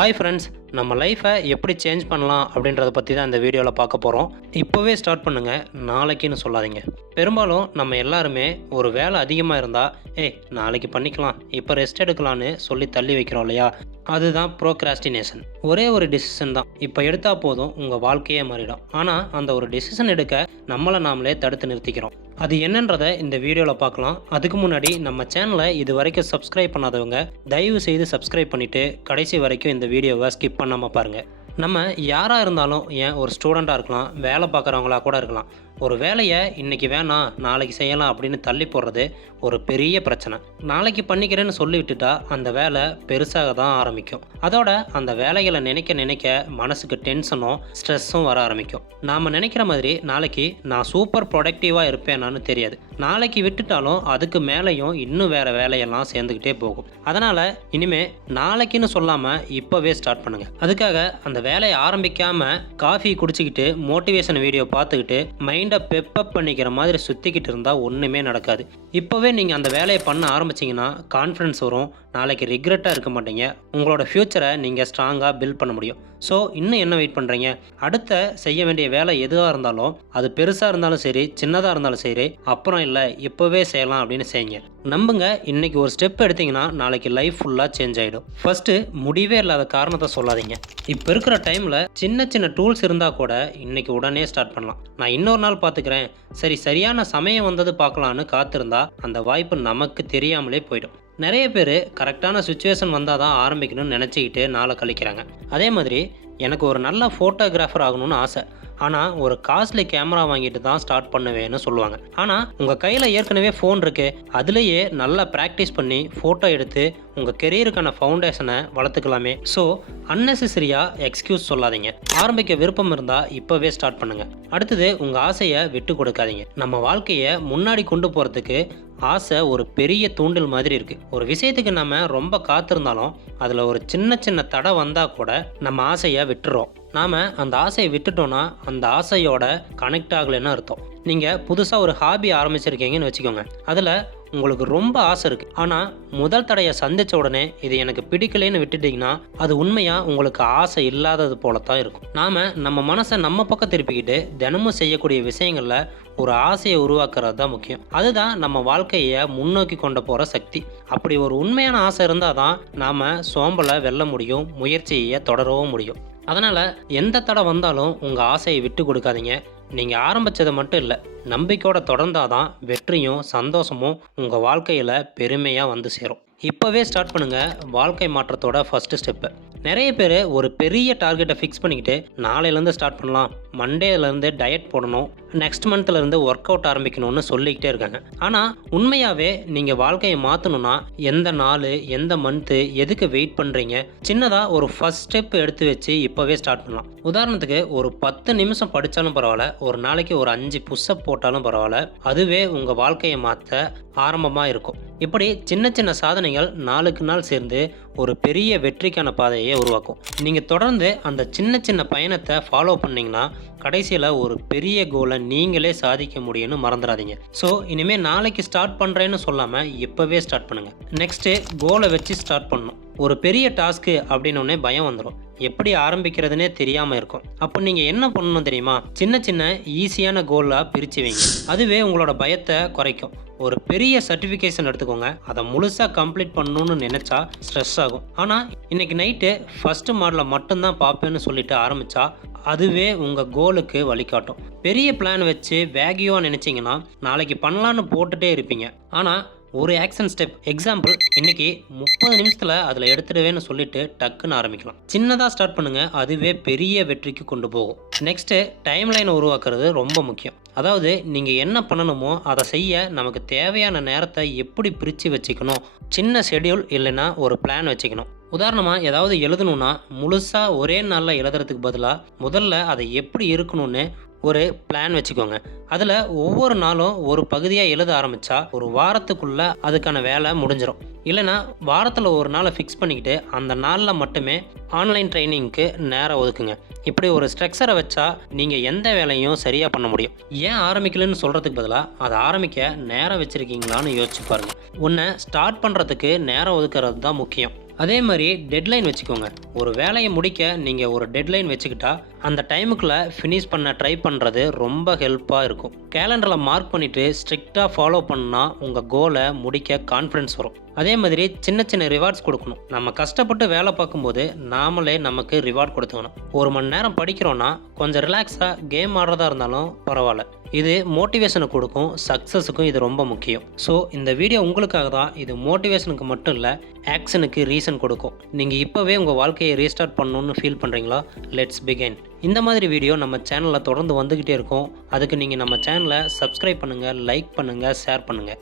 Hi friends, நம்ம லைஃப்பை எப்படி சேஞ்ச் பண்ணலாம் அப்படின்றத பற்றி தான் இந்த வீடியோவில் பார்க்க போகிறோம். இப்போவே ஸ்டார்ட் பண்ணுங்கள், நாளைக்குன்னு சொல்லாதீங்க. பெரும்பாலும் நம்ம எல்லாருமே ஒரு வேலை அதிகமாக இருந்தால் நாளைக்கு பண்ணிக்கலாம், இப்போ ரெஸ்ட் எடுக்கலான்னு சொல்லி தள்ளி வைக்கிறோம் இல்லையா? அதுதான் ப்ரோக்ராஸ்டினேஷன். ஒரே ஒரு டிசிஷன் தான் இப்போ எடுத்தால் போதும், உங்கள் வாழ்க்கையே மாறிடும். ஆனால் அந்த ஒரு டிசிஷன் எடுக்க நம்மளை நாமளே தடுத்து நிறுத்திக்கிறோம். அது என்னன்றதை இந்த வீடியோவில் பார்க்கலாம். அதுக்கு முன்னாடி நம்ம சேனலை இது வரைக்கும் சப்ஸ்கிரைப் பண்ணாதவங்க தயவு செய்து சப்ஸ்கிரைப் பண்ணிவிட்டு கடைசி வரைக்கும் இந்த வீடியோவை ஸ்கிப் பண்ணாமல் பாருங்கள். நம்ம யாராக இருந்தாலும், ஏன் ஒரு ஸ்டூடெண்ட்டாக இருக்கலாம், வேலை பார்க்குறவங்களா கூட இருக்கலாம், ஒரு வேலையை இன்றைக்கி வேணாம் நாளைக்கு செய்யலாம் அப்படின்னு தள்ளி போடுறது ஒரு பெரிய பிரச்சனை. நாளைக்கு பண்ணிக்கிறேன்னு சொல்லி விட்டுட்டா அந்த வேலை பெருசாக தான் ஆரம்பிக்கும். அதோட அந்த வேலைகளை நினைக்க நினைக்க மனசுக்கு டென்ஷனும் ஸ்ட்ரெஸ்ஸும் வர ஆரம்பிக்கும். நாம் நினைக்கிற மாதிரி நாளைக்கு நான் சூப்பர் ப்ரொடக்டிவாக இருப்பேனான்னு தெரியாது. நாளைக்கு விட்டுட்டாலும் அதுக்கு மேலேயும் இன்னும் வேறு வேலையெல்லாம் சேர்ந்துக்கிட்டே போகும். அதனால் இனிமேல் நாளைக்குன்னு சொல்லாமல் இப்போவே ஸ்டார்ட் பண்ணுங்கள். அதுக்காக அந்த வேலையை ஆரம்பிக்காமல் காஃபி குடிச்சிக்கிட்டு மோட்டிவேஷன் வீடியோ பார்த்துக்கிட்டு மைண்டை பெப்பப் பண்ணிக்கிற மாதிரி சுற்றிக்கிட்டு இருந்தால் ஒன்றுமே நடக்காது. இப்போவே நீங்கள் அந்த வேலையை பண்ண ஆரம்பிச்சிங்கன்னா கான்ஃபிடன்ஸ் வரும், நாளைக்கு ரிக்ரெட்டாக இருக்க மாட்டீங்க, உங்களோட ஃப்யூச்சரை நீங்கள் ஸ்ட்ராங்காக பில்ட் பண்ண முடியும். ஸோ இன்னும் என்ன வெயிட் பண்ணுறீங்க? அடுத்த செய்ய வேண்டிய வேலை எதுவாக இருந்தாலும், அது பெருசாக இருந்தாலும் சரி சின்னதாக இருந்தாலும் சரி, அப்புறம் இல்லை இப்போவே செய்யலாம் அப்படின்னு செய்யுங்க. நம்புங்க, இன்றைக்கி ஒரு ஸ்டெப் எடுத்திங்கன்னா நாளைக்கு லைஃப் ஃபுல்லாக சேஞ்ச் ஆகிடும். ஃபஸ்ட்டு முடிவே இல்லாத காரணத்தை சொல்லாதீங்க. இப்போ இருக்கிற டைமில் சின்ன சின்ன டூல்ஸ் இருந்தால் கூட இன்றைக்கி உடனே ஸ்டார்ட் பண்ணலாம். நான் இன்னொரு நாள் பார்த்துக்கிறேன், சரியான சமயம் வந்தது பார்க்கலான்னு காத்திருந்தா அந்த வாய்ப்பு நமக்கு தெரியாமலே போயிடும். நிறைய பேர் கரெக்டான சுச்சுவேஷன் வந்தால் தான் ஆரம்பிக்கணும்னு நினச்சிக்கிட்டு நாளை கழிக்கிறாங்க. அதே மாதிரி எனக்கு ஒரு நல்ல ஃபோட்டோகிராஃபர் ஆகணும்னு ஆசை, ஆனால் ஒரு காஸ்ட்லி கேமரா வாங்கிட்டு தான் ஸ்டார்ட் பண்ணுவேன்னு சொல்லுவாங்க. ஆனால் உங்கள் கையில் ஏற்கனவே ஃபோன் இருக்குது, அதுலேயே நல்லா ப்ராக்டிஸ் பண்ணி ஃபோட்டோ எடுத்து உங்கள் கெரியருக்கான ஃபவுண்டேஷனை வளர்த்துக்கலாமே. ஸோ அன்னெசரியாக எக்ஸ்கியூஸ் சொல்லாதீங்க. ஆரம்பிக்க விருப்பம் இருந்தால் இப்போவே ஸ்டார்ட் பண்ணுங்கள். அடுத்தது, உங்கள் ஆசையை விட்டு கொடுக்காதீங்க. நம்ம வாழ்க்கையை முன்னாடி கொண்டு போகிறதுக்கு ஆசை ஒரு பெரிய தூண்டில் மாதிரி இருக்குது. ஒரு விஷயத்துக்கு நம்ம ரொம்ப காத்திருந்தாலும் அதில் ஒரு சின்ன தடை வந்தால் கூட நம்ம ஆசையை விட்டுறோம். நாம் அந்த ஆசையை விட்டுட்டோன்னா அந்த ஆசையோட கனெக்ட் ஆகலைன்னு அர்த்தம். நீங்கள் புதுசாக ஒரு ஹாபி ஆரம்பிச்சிருக்கீங்கன்னு வச்சுக்கோங்க. அதில் உங்களுக்கு ரொம்ப ஆசை இருக்குது, ஆனால் முதல் தடையை சந்தித்த உடனே இது எனக்கு பிடிக்கலைன்னு விட்டுட்டிங்கன்னா அது உண்மையாக உங்களுக்கு ஆசை இல்லாதது போல தான் இருக்கும். நாம் நம்ம மனசை நம்ம பக்கம் திருப்பிக்கிட்டு தினமும் செய்யக்கூடிய விஷயங்களில் ஒரு ஆசையை உருவாக்குறது தான் முக்கியம். அதுதான் நம்ம வாழ்க்கையை முன்னோக்கி கொண்டு போகிற சக்தி. அப்படி ஒரு உண்மையான ஆசை இருந்தால் தான் நாம் சோம்பலை வெல்ல முடியும், முயற்சியை தொடரவும் முடியும். அதனால் எந்த தடை வந்தாலும் உங்கள் ஆசையை விட்டு கொடுக்காதீங்க. நீங்கள் ஆரம்பித்ததை மட்டும் இல்லை, நம்பிக்கையோட தொடர்ந்தாதான் வெற்றியும் சந்தோஷமும் உங்கள் வாழ்க்கையில் பெருமையாக வந்து சேரும். இப்போவே ஸ்டார்ட் பண்ணுங்கள் வாழ்க்கை மாற்றத்தோட ஃபஸ்ட்டு ஸ்டெப்பு. நிறைய பேர் ஒரு பெரிய டார்கெட்டை ஃபிக்ஸ் பண்ணிக்கிட்டு நாளையிலேருந்து ஸ்டார்ட் பண்ணலாம், மண்டேலேருந்து டயட் போடணும், நெக்ஸ்ட் மந்த்லேருந்து ஒர்க் அவுட் ஆரம்பிக்கணும்னு சொல்லிக்கிட்டே இருக்காங்க. ஆனால் உண்மையாகவே நீங்கள் வாழ்க்கையை மாற்றணும்னா எந்த நாள் எந்த மந்த்து எதுக்கு வெயிட் பண்ணுறீங்க? சின்னதாக ஒரு ஃபஸ்ட் ஸ்டெப் எடுத்து வச்சு இப்போவே ஸ்டார்ட் பண்ணலாம். உதாரணத்துக்கு ஒரு 10 நிமிஷம் படித்தாலும் பரவாயில்ல, ஒரு நாளைக்கு ஒரு 5 புஷ்அப் போட்டாலும் பரவாயில்ல, அதுவே உங்கள் வாழ்க்கையை மாற்ற ஆரம்பமாக இருக்கும். இப்படி சின்ன சாதனைகள் நாளுக்கு நாள் சேர்ந்து ஒரு பெரிய வெற்றிக்கான பாதையை உருவாக்கும். நீங்கள் தொடர்ந்து அந்த சின்ன பயணத்தை ஃபாலோ பண்ணிங்கன்னா கடைசியில் ஒரு பெரிய கோலை நீங்களே சாதிக்க முடியும்னு மறந்துடாதீங்க. ஸோ இனிமேல் நாளைக்கு ஸ்டார்ட் பண்ணுறேன்னு சொல்லாமல் இப்போவே ஸ்டார்ட் பண்ணுங்கள். நெக்ஸ்ட்டு, கோலை வச்சு ஸ்டார்ட் பண்ணணும். ஒரு பெரிய டாஸ்க்கு அப்படின்னோடனே பயம் வந்துடும், எப்படி ஆரம்பிக்கிறதுனே தெரியாமல் இருக்கும். அப்போ நீங்கள் என்ன பண்ணணும் தெரியுமா? சின்ன ஈஸியான கோலாக பிரித்து வைங்க. அதுவே உங்களோட பயத்தை குறைக்கும். ஒரு பெரிய சர்டிஃபிகேஷன் எடுத்துக்கோங்க, அதை முழுசாக கம்ப்ளீட் பண்ணணும்னு நினச்சா ஸ்ட்ரெஸ் ஆகும். ஆனால் இன்றைக்கி நைட்டு ஃபஸ்ட்டு மாடலை மட்டும்தான் பார்ப்பேன்னு சொல்லிட்டு ஆரம்பித்தா அதுவே உங்கள் கோலுக்கு வழிகாட்டும். பெரிய பிளான் வச்சு வேகியோவாக நினச்சிங்கன்னா நாளைக்கு பண்ணலான்னு போட்டுகிட்டே இருப்பீங்க. ஆனால் ஒரு ஆக்ஷன் ஸ்டெப், எக்ஸாம்பிள் இன்றைக்கி 30 நிமிஷத்தில் அதில் எடுத்துடுவேன்னு சொல்லிட்டு டக்குன்னு ஆரம்பிக்கலாம். சின்னதாக ஸ்டார்ட் பண்ணுங்கள், அதுவே பெரிய வெற்றிக்கு கொண்டு போகும். நெக்ஸ்ட்டு, டைம்லைனை உருவாக்குறது ரொம்ப முக்கியம். அதாவது நீங்கள் என்ன பண்ணணுமோ அதை செய்ய நமக்கு தேவையான நேரத்தை எப்படி பிரித்து வச்சுக்கணும். சின்ன ஷெடியூல் இல்லைன்னா ஒரு பிளான் வச்சுக்கணும். உதாரணமாக ஏதாவது எழுதணுன்னா முழுசாக ஒரே நாளில் எழுதுறதுக்கு பதிலாக முதல்ல அதை எப்படி இருக்கணும்னு ஒரு பிளான் வச்சுக்கோங்க. அதில் ஒவ்வொரு நாளும் ஒரு பகுதியாக எழுத ஆரம்பித்தா ஒரு வாரத்துக்குள்ளே அதுக்கான வேலை முடிஞ்சிடும். இல்லைனா வாரத்தில் ஒரு நாளை ஃபிக்ஸ் பண்ணிக்கிட்டு அந்த நாளில் மட்டுமே ஆன்லைன் ட்ரைனிங்க்கு நேரம் ஒதுக்குங்க. இப்படி ஒரு ஸ்ட்ரக்சரை வச்சா நீங்கள் எந்த வேலையும் சரியாக பண்ண முடியும். ஏன் ஆரம்பிக்கலன்னு சொல்கிறதுக்கு பதிலாக அதை ஆரம்பிக்க நேரம் வச்சுருக்கீங்களான்னு யோசிச்சு பாருங்கள். ஒன்று ஸ்டார்ட் பண்ணுறதுக்கு நேரம் ஒதுக்குறது தான் முக்கியம். அதே மாதிரி டெட்லைன் வச்சுக்கோங்க. ஒரு வேலையை முடிக்க நீங்கள் ஒரு டெட்லைன் வச்சுக்கிட்டா அந்த டைமுக்குள்ளே ஃபினிஷ் பண்ண ட்ரை பண்ணுறது ரொம்ப ஹெல்ப்பாக இருக்கும். கேலண்டரில் மார்க் பண்ணிவிட்டு ஸ்ட்ரிக்டாக ஃபாலோ பண்ணால் உங்கள் கோலை முடிக்க கான்ஃபிடன்ஸ் வரும். அதே மாதிரி சின்ன சின்ன ரிவார்ட்ஸ் கொடுக்கணும். நம்ம கஷ்டப்பட்டு வேலை பார்க்கும்போது நாமளே நமக்கு ரிவார்ட் கொடுத்துக்கணும். 1 மணி நேரம் படிக்கிறோன்னா கொஞ்சம் ரிலாக்ஸாக கேம் ஆடுறதா இருந்தாலும் பரவாயில்ல. இது மோட்டிவேஷனை கொடுக்கும். சக்ஸஸுக்கும் இது ரொம்ப முக்கியம். ஸோ இந்த வீடியோ உங்களுக்காக தான். இது மோட்டிவேஷனுக்கு மட்டும் இல்லை, ஆக்ஷனுக்கு ரீசன் கொடுக்கும். நீங்கள் இப்போவே உங்கள் வாழ்க்கையை ரீஸ்டார்ட் பண்ணணுன்னு ஃபீல் பண்ணுறீங்களா? Let's begin. இந்த மாதிரி வீடியோ நம்ம சேனலில் தொடர்ந்து வந்துக்கிட்டே இருக்கும். அதுக்கு நீங்கள் நம்ம சேனலை சப்ஸ்கிரைப் பண்ணுங்கள், லைக் பண்ணுங்கள், ஷேர் பண்ணுங்கள்.